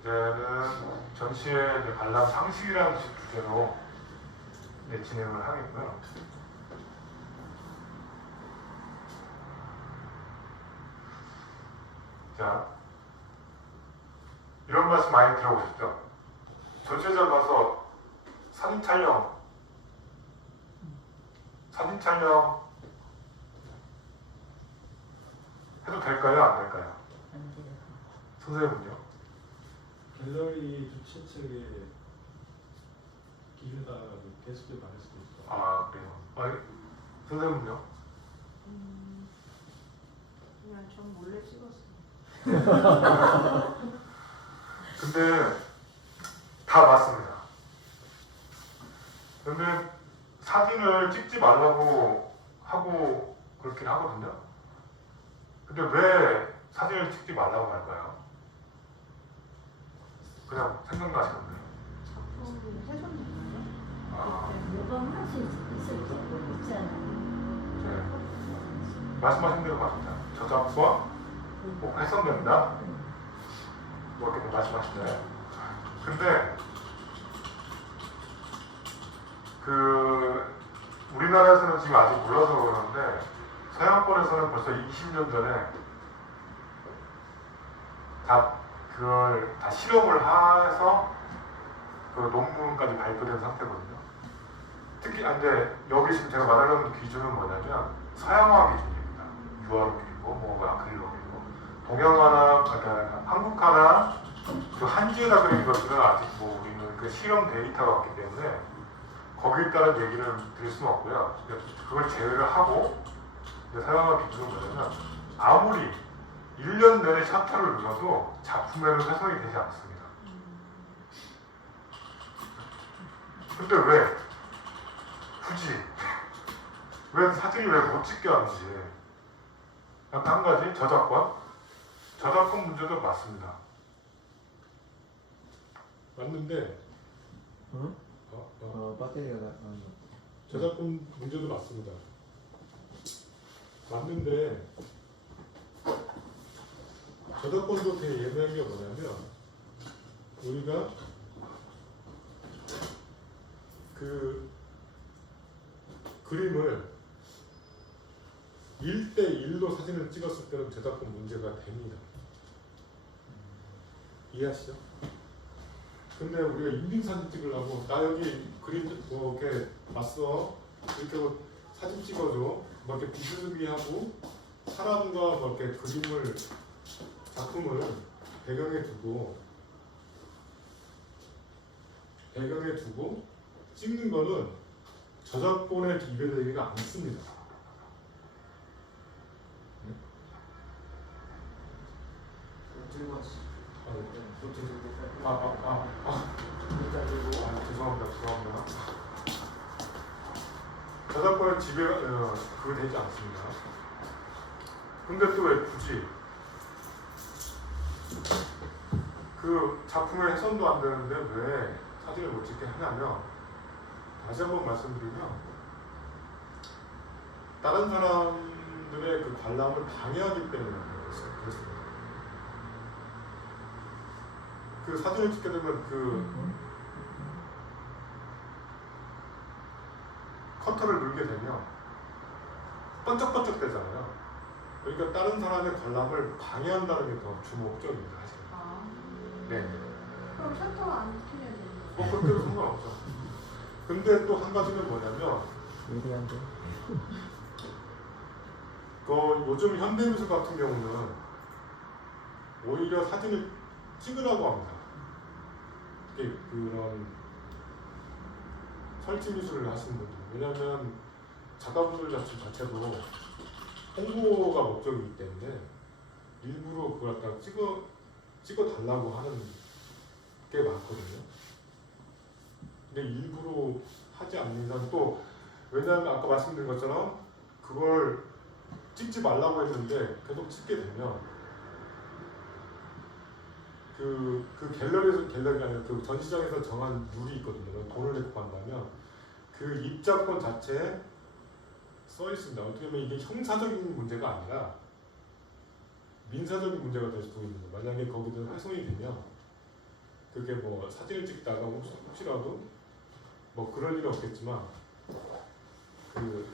이제는 전시회 이제 관람 상식이라는 주제로 진행을 하겠고요. 자, 이런 말씀 많이 들어보셨죠? 전시회장 가서 사진 촬영 해도 될까요? 안 될까요? 안 돼요. 선생님은요? 갤러리 주최 측에 기준에다가 게스트 받을 수도 있고. 아, 그래요. 선생님은요? 그냥 전 몰래 찍었어요. 근데 다 맞습니다. 근데 사진을 찍지 말라고 하고 그렇긴 하거든요. 근데 왜 사진을 찍지 말라고 할까요? 그냥 생각나시는데요. 작품이 훼손됐나요? 아, 모범할 수 있을 때 있잖아요. 네. 말씀하신 대로 맞습니다. 저작권 뭐 훼손된다? 뭐 이렇게 말씀하시잖아요. 근데 우리나라에서는 지금 아직 몰라서 그러는데 서양권에서는 벌써 20년 전에 그걸 다 실험을 해서 논문까지 발표된 상태거든요. 특히 근데 여기 지금 제가 말하려는 기준은 뭐냐면 서양화 기준입니다. 유화로 그리고 뭐 아크릴로 그리고 동양화나 그러니까 한국화나 한지에다 그린 것들은 아직 우리는 실험 데이터가 없기 때문에 거기에 따른 얘기를 드릴 수는 없고요. 그걸 제외를 하고 서양화 기준은 뭐냐면 아무리 1년 내내 셔터를 눌러도 작품에는 훼손이 되지 않습니다. 근데 왜? 굳이 왜 사진이 왜 못 찍게 하는지 약간 한 가지 저작권 문제도 맞습니다. 맞는데 응? 배터리가 저작권 문제도 맞습니다. 맞는데 저작권도 되게 예매한 게 뭐냐면 우리가 그림을 1:1로 사진을 찍었을 때는 저작권 문제가 됩니다. 이해하시죠? 근데 우리가 인증사진 찍으려고 나 여기 그림 이렇게 봤어 이렇게 사진 찍어줘 뭐 이렇게 비스듬히하고 사람과 뭐 이렇게 작품을 배경에 두고 찍는 거는 저작권에 위배되지가 않습니다. 죄송합니다. 저작권의 지배가 그게 되지 않습니다. 근데 또 왜 굳이 그 작품의 훼손도 안 되는데 왜 사진을 못 찍게 하냐면 다시 한번 말씀드리면 다른 사람들의 그 관람을 방해하기 때문에 그렇습니다. 그 사진을 찍게 되면 그 커터를 눌게 되면 번쩍번쩍 되잖아요. 그러니까 다른 사람의 관람을 방해한다는 게 더 주목적입니다. 사실. 아, 네. 그럼 셔터 안 키면 되는 거예요? 그때도 상관없죠. 근데 또 한 가지는 뭐냐면 예리한데. 요즘 현대미술 같은 경우는 오히려 사진을 찍으라고 합니다. 특히 그런 설치 미술을 하시는 분들. 왜냐하면 작가분들 자체도 홍보가 목적이기 때문에 일부러 그걸 갖다가 찍어 달라고 하는 게 많거든요. 근데 일부러 하지 않는 이상 또 왜냐하면 아까 말씀드린 것처럼 그걸 찍지 말라고 했는데 계속 찍게 되면 그 갤러리가 아니라 그 전시장에서 정한 룰이 있거든요. 돈을 내고 간다면 그 입장권 자체에 써 있습니다. 어떻게 보면 이게 형사적인 문제가 아니라 민사적인 문제가 될 수도 있는 거예요. 만약에 거기서 훼손이 되면 그게 뭐 사진을 찍다가 혹시라도 뭐 그럴 일은 없겠지만 그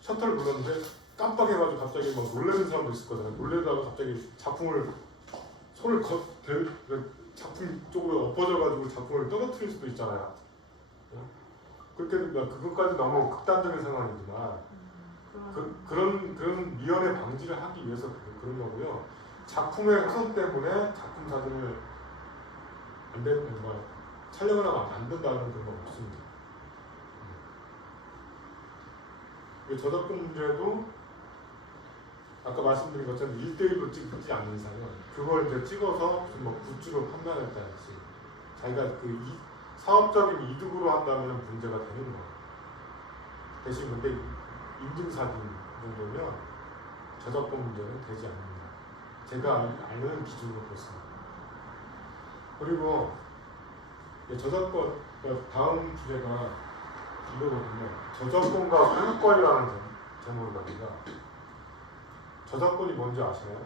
셔터를 눌렀는데 깜빡해가지고 갑자기 막 놀라는 사람도 있을 거잖아요. 놀래다가 갑자기 작품을 손을 작품 쪽으로 엎어져가지고 작품을 떨어뜨릴 수도 있잖아요. 그렇게 그것까지 너무 극단적인 상황이지만 그런 미연의 방지를 하기 위해서 그런 거고요. 작품의 훼손 때문에 작품 사진을 촬영을 하면 안 된다는 그런 건 없습니다. 저작권 문제도 아까 말씀드린 것처럼 1대1로 찍지 않는 이상은 그걸 이제 찍어서 뭐 굿즈로 판매하겠다든지 자기가 그 사업적인 이득으로 한다면 문제가 되는 거예요. 대신 근데 인증사진 정도면 저작권 문제는 되지 않습니다. 제가 아는 기준으로 그렇습니다. 그리고 저작권 다음 주제가 이거거든요. 저작권과 소유권이라는 제목입니다. 저작권이 뭔지 아시나요?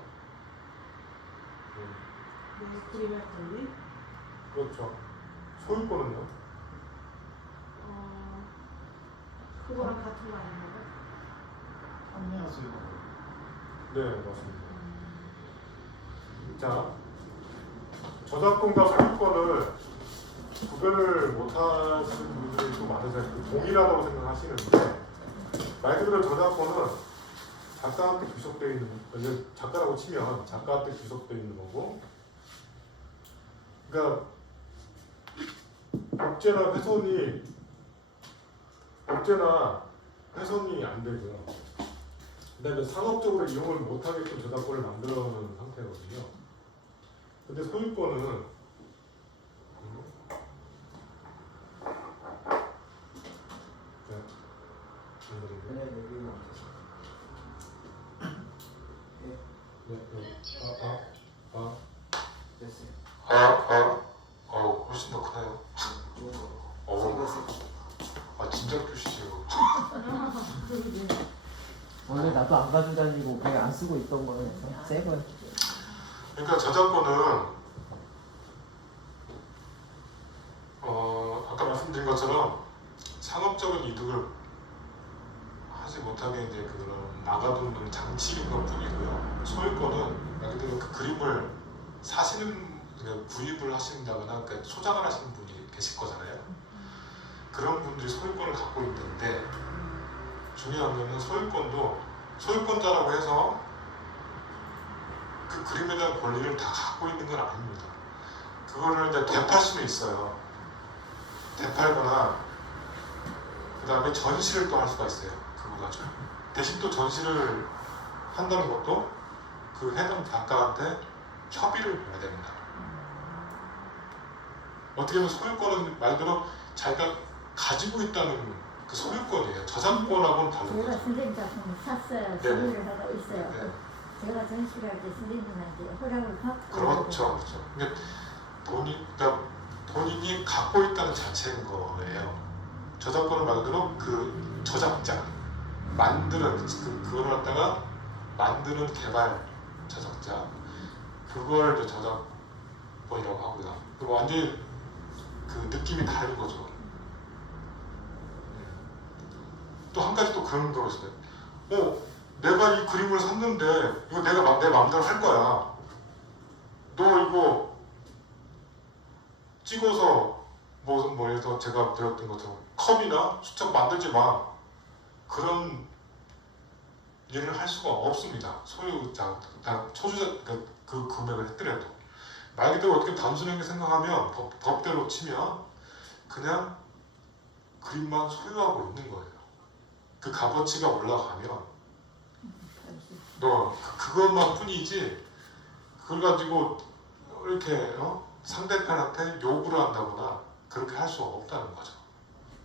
네, 그림의 권리? 그렇죠. 소유권은요? 그거랑 같은 거 아닌가요? 판매하세요. 네, 맞습니다. 자, 저작권과 소유권을 구별을 못하시는 분들이 좀 많으세요. 동일하다고 생각하시는데 말 그대로 저작권은 작가한테 귀속되어 있는, 작가라고 치면 작가한테 귀속되어 있는 거고, 그러니까 복제나 훼손이 안 되고요. 그다음에 상업적으로 이용을 못하게끔 저작권을 만들어 놓은 상태거든요. 근데 소유권은 훨씬 더 크나요? 진작 주시죠. 원래 나도 안 가지고 다니고 그냥 안 쓰고 있던 거여서 새 거. 그러니까 저작권은 아까 말씀드린 것처럼 상업적인 이득을 하지 못하게 이제 그런 막아두는 장치인 것뿐이고요. 소유권은 말 그대로 그 그림을 사시는 구입을 하신다거나 그러니까 소장을 하시는 분이 계실 거잖아요. 그런 분들이 소유권을 갖고 있는데 중요한 거는 소유권자라고 해서 그 그림에 대한 권리를 다 갖고 있는 건 아닙니다. 그거를 이제 되팔 수는 있어요. 되팔거나 그 다음에 전시를 또 할 수가 있어요. 그거 가지고 대신 또 전시를 한다는 것도 그 해당 작가한테 협의를 해야 됩니다. 어떻게 보면 소유권은 말 그대로 자기가 가지고 있다는 그 소유권이에요. 저작권하고는 다른 제가 거죠. 선생님 작품을 샀어요. 소유를 하고 있어요. 네. 제가 전시를 할 때 선생님한테 허락을 받고. 그렇죠. 근데 그러니까 본인이 갖고 있다는 자체인 거예요. 저작권은 말 그대로 그 저작자 만드는 그걸 갖다가 만드는 개발 저작자 그걸 이제 저작권이라고 하고요. 그 완전히 그 느낌이 다른 거죠. 또 한 가지 또 그런 거 있어요. 내가 이 그림을 샀는데 이거 내가 내 마음대로 할 거야. 너 이거 찍어서 뭐 예를 들어 제가 드렸던 것처럼 컵이나 수첩 만들지 마. 그런 일을 할 수가 없습니다. 소유자, 소유자 그 금액을 했더라도 말 그대로 어떻게 단순하게 생각하면 법대로 치면 그냥 그림만 소유하고 있는 거예요. 그 값어치가 올라가면 너 그것만 뿐이지 그걸 가지고 이렇게 상대편한테 요구를 한다거나 그렇게 할 수 없다는 거죠.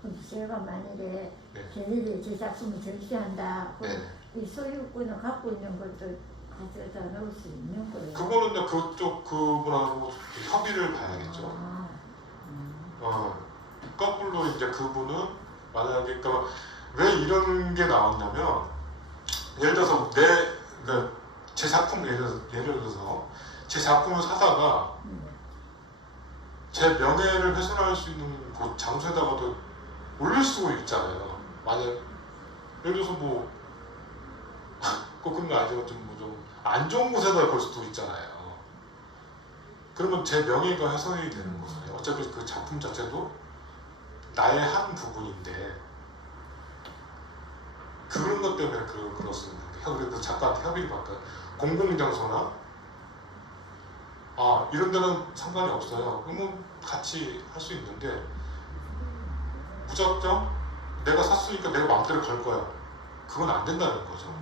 그럼 제가 만약에 네. 걔네들이 제 작품을 전시한다. 네. 이 소유권을 갖고 있는 것도 가져다 넣을 수 있는 거예요. 그거는 이제 그쪽 그분하고 협의를 봐야겠죠. 거꾸로 이제 그분은 만약에 그러니까 왜 이런 게 나왔냐면 예를 들어서 제 작품 예를 들어서 제 작품을 사다가 제 명예를 훼손할 수 있는 곳 장소에다가도 올릴 수가 있잖아요. 만약 예를 들어서 뭐 꼭 그런 거 아니지만 좀 안 좋은 곳에다 걸 수도 있잖아요. 그러면 제 명예가 훼손이 되는 거잖아요. 어차피 그 작품 자체도 나의 한 부분인데 그런 것 때문에 그렇습니다. 그래서 작가한테 협의를 받다. 공공장소나 이런 데는 상관이 없어요. 그러면 같이 할 수 있는데 무작정 내가 샀으니까 내가 마음대로 걸 거야. 그건 안 된다는 거죠.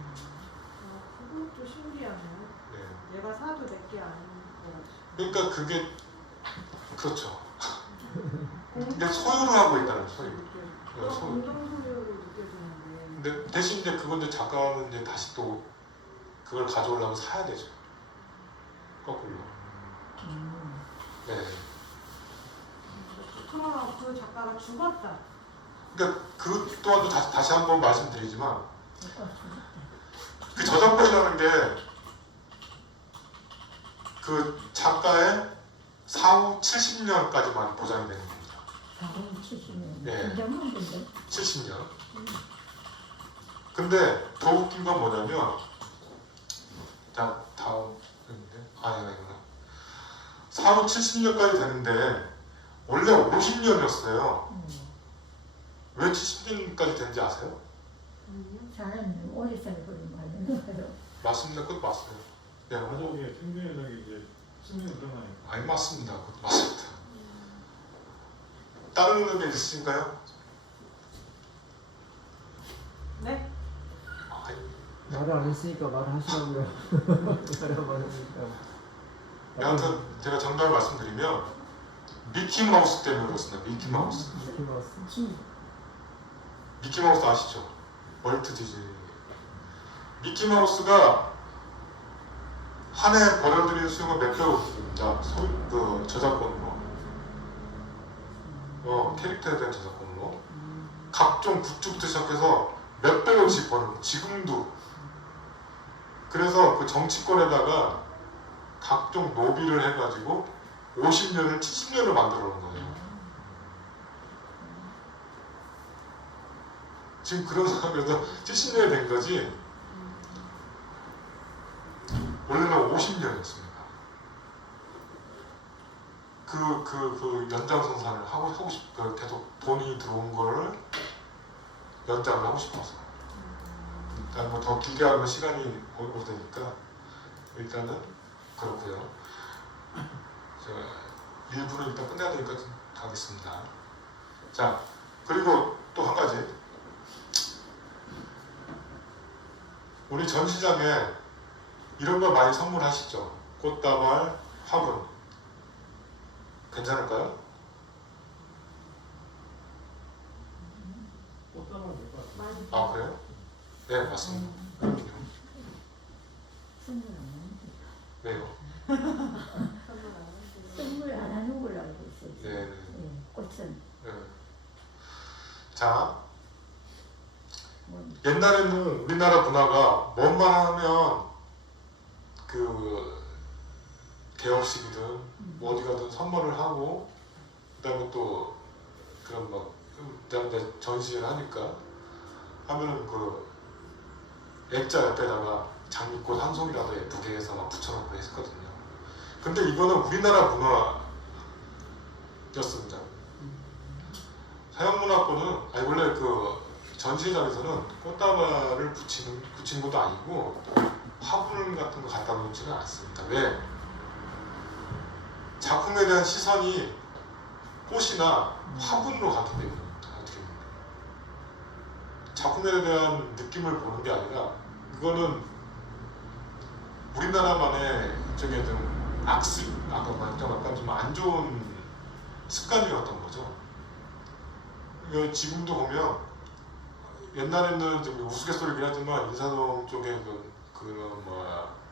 그것도 신기하네요. 네. 내가 사도 내게 아닌 것 같아. 그러니까 그게 그렇죠. 근데 소유를 하고 있다는 소유. 네, 소유. 공동소유로 느껴지는데. 근데 대신 이제 그건 이제 작가는 이제 다시 또 그걸 가져오려면 사야 되죠. 거꾸로. 네. 그러면 그 작가가 죽었다. 그러니까 그 또한 다시 한번 말씀드리지만 그 저작권이라는 게 그 작가의 사후 70년까지만 보장이 되는 겁니다. 70년. 네. 굉장한 건데. 70년. 근데 더 웃긴 건 뭐냐면 자 다음인데 이거는 사후 70년까지 되는데 원래 50년이었어요. 왜 70년까지 되는지 아세요? 사람은 오래 살고 많은 거예요. 맞습니다. 그것도 맞어요. 네, 가족의 생명력이 이제 수명이 늘어나니까. 아니 맞습니다. 그것도 맞습니다. 다른 의견 있으신가요? 네? 말을 안 했으니까 말을 하시라고요. 말을 안 했으니까. 여하튼 제가 정답을 말씀드리면 미키마우스 때문에 그렇습니다. 미키마우스. 미키마우스. 미키마우스 아시죠? 월트 디즈니. 미키마우스가 한 해 벌어들이는 수요가 몇 배로 있습니다. 그 저작권으로. 캐릭터에 대한 저작권으로. 각종 굿즈부터 시작해서 몇 배로씩 버는 지금도. 그래서 그 정치권에다가 각종 노비를 해가지고 50년을 70년을 만들어 놓은 거예요. 지금 그런 상황에서 70년이 된 거지 원래는 50년이었습니다. 그 연장선상을 하고 싶고 계속 돈이 들어온 거를 연장을 하고 싶어서 일단 뭐 더 길게 하면 시간이 오르니까 일단은 그렇고요. 제가 일부는 일단 끝내야 되니까 좀 가겠습니다. 자 그리고 또 한 가지 우리 전시장에 이런 거 많이 선물하시죠? 꽃다발, 화분 괜찮을까요? 꽃다발 될것 같아요. 아 그래요? 네 맞습니다. 선물 안 하는데. 왜요? 선물 안 하는 걸로 알고 있어요. 네. 꽃은. 네. 자, 뭐, 옛날에는 우리나라 문화가 뭔만 하면 그 개업식이든 뭐 어디 가든 선물을 하고 그다음에 또 그런 뭐 그다음에 전시를 하니까 하면은 그 액자 옆에다가 장미꽃 한 송이라도 예쁘게 해서 막 붙여놓고 했었거든요. 근데 이거는 우리나라 문화였습니다. 서양 문화권은 아니 원래 그 전시장에서는 꽃다발을 붙이는 것도 아니고 화분 같은 거 갖다 놓지는 않습니다. 왜? 작품에 대한 시선이 꽃이나 화분으로 가게 되는 겁니다. 어떻게 보면. 작품에 대한 느낌을 보는 게 아니라 그거는 우리나라만의 일종의 좀 악습, 아까 말했던 약간 좀 안 좋은 습관이었던 거죠. 이거 지금도 보면 옛날에는 좀 우스갯소리긴 하지만 인사동 쪽에 그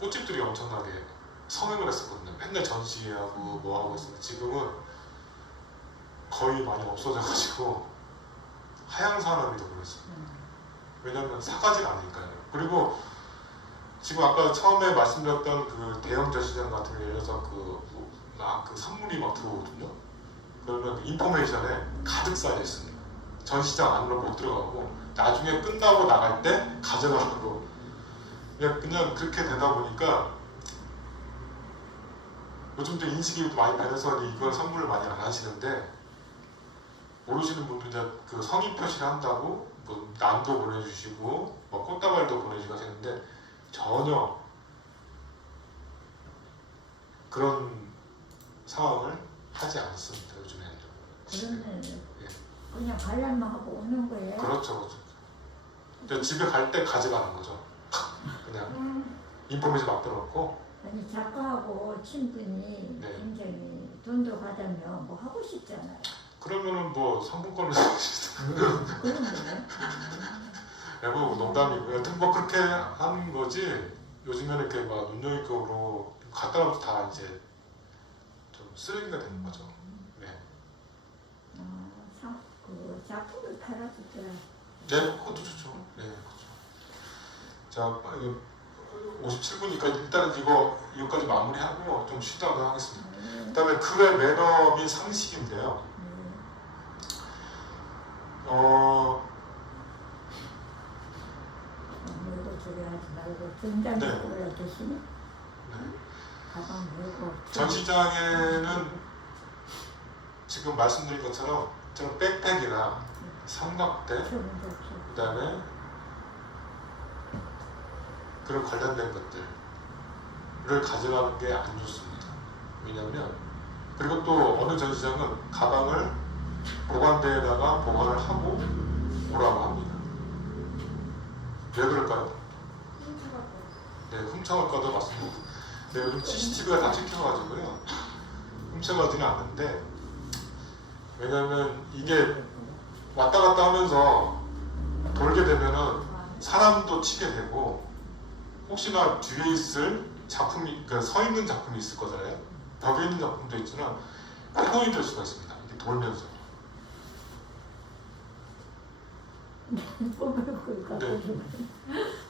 꽃집들이 엄청나게 성행을 했었거든요. 맨날 전시하고 뭐 하고 있었는데 지금은 거의 많이 없어져가지고 하향 산업이 되어버렸어요. 왜냐하면 사가지가 않으니까요. 그리고 지금 아까 처음에 말씀드렸던 그 대형 전시장 같은 게 예를 들어서 그 선물이 막 들어오거든요. 그러면 인포메이션에 가득 쌓여 있습니다. 전시장 안으로 못 들어가고 나중에 끝나고 나갈 때 가져가고 그냥 그렇게 되다 보니까 요즘 좀 인식이 많이 변해서 이걸 선물을 많이 안 하시는데 모르시는 분들 이제 그 성의 표시를 한다고 뭐 난도 보내주시고 뭐 꽃다발도 보내주시고 하시는데 전혀 그런 상황을 하지 않습니다. 요즘에는. 그러면 예. 그냥 관람만 하고 오는 거예요? 그렇죠, 그렇죠. 이제 집에 갈 때 가져가는 거죠. 그냥 인포메이션 맡겨놓고. 아니 작가하고 친분이 네. 굉장히 돈도 받으면 뭐 하고 싶잖아요. 그러면은 뭐 상품권을 사시죠. 그런 거예요? 뭐 농담이고 여튼 뭐 그렇게 하는 거지. 요즘에는 이렇게 막 눈여겨으로 갖다 놓고 다 이제 좀 쓰레기가 되는 거죠. 네. 그 작품을 팔아주더라. 네, 그것도 좋죠. 네, 그렇죠. 자, 57분이니까 일단은 이거까지 마무리하고 좀 쉬다가 하겠습니다. 그다음에 글의 매너 및 상식인데요. 물고 저기 하지 말고 등장 네. 올라 드시네. 네. 가방 물고. 전시장에는 지금 말씀드린 것처럼 좀 백팩이나 삼각대, 그다음에 그런 관련된 것들을 가져가는 게 안 좋습니다. 왜냐하면 그리고 또 어느 전시장은 가방을 보관대에다가 보관을 하고 오라고 합니다. 왜 그럴까요? 네, 훔쳐갈까도 맞습니다. 네, 요즘 CCTV가 다 찍혀가지고요. 훔쳐가지는 않는데 왜냐하면 이게 왔다 갔다 하면서 돌게 되면은 사람도 치게 되고 혹시나 뒤에 있을 작품이, 그러니까 서 있는 작품이 있을 거잖아요. 벽에 있는 작품도 있지만 훼손이 될 수가 있습니다. 이렇게 돌면서.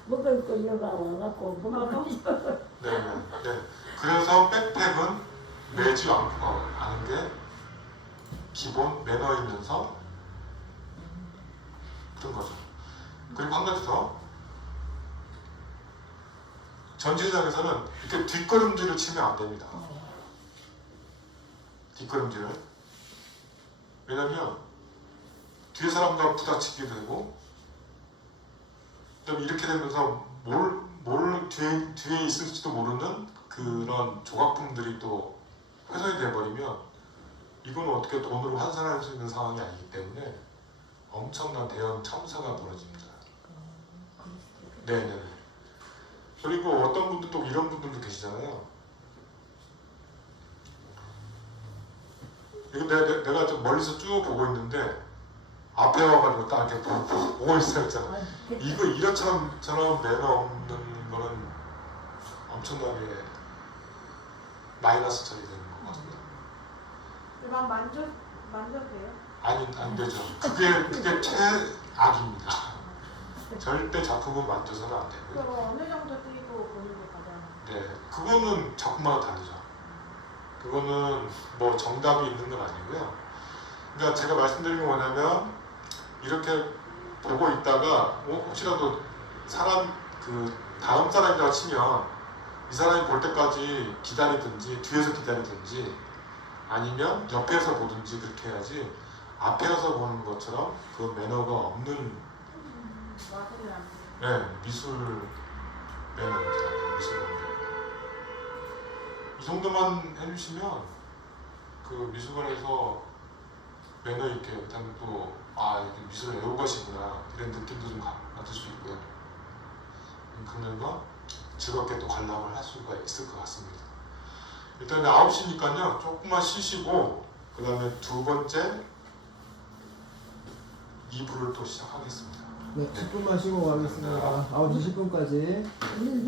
먹을 거 여가 와갖고 먹을 네. 그래서 백팩은 매지 않는 게 기본 매너이면서 그런 거죠. 그리고 한 가지 더. 전시장에서는 이렇게 뒷걸음질을 치면 안 됩니다. 뒷걸음질을. 왜냐면 뒤에 사람과 부딪히게 되고 그다음에 이렇게 되면서 뭘 뒤에 있을지도 모르는 그런 조각품들이 또 훼손이 돼버리면 이건 어떻게 돈으로 환산할 수 있는 상황이 아니기 때문에 엄청난 대형 참사가 벌어집니다. 네네. 그리고 어떤 분들 또 이런 분들도 계시잖아요. 이거 내가 좀 멀리서 쭉 보고 있는데 앞에 와가지고 딱 이렇게 보고 있어야잖아. 이거 이런처럼 매너 없는 거는 엄청나게 마이너스 처리되는 것 같습니다. 난 만져도 돼요? 안 되죠. 그게 최악입니다. 절대 작품은 만져서는 안 되고요. 그거 어느 정도 띄고 보는 게 가장 네, 그거는 작품마다 다르죠. 그거는 뭐 정답이 있는 건 아니고요. 그러니까 제가 말씀드린 건 뭐냐면 이렇게 보고 있다가 혹시라도 다음 사람이라고 치면 이 사람이 볼 때까지 기다리든지 뒤에서 기다리든지 아니면 옆에서 보든지 그렇게 해야지 앞에서 보는 것처럼 그 매너가 없는 맛을 안 네, 미술 매너입니다. 미술 매너. 이 정도만 해주시면 그 미술관에서 매너 있게 그다음에 또 이렇게 미술을 애호가시구나 이런 느낌도 좀 맡을 수 있고요. 그러면서 즐겁게 또 관람을 할 수가 있을 것 같습니다. 일단 9시니까요 조금만 쉬시고 그 다음에 두 번째 2부를 또 시작하겠습니다. 네, 10분만 쉬고 가겠습니다. 9시 10분까지.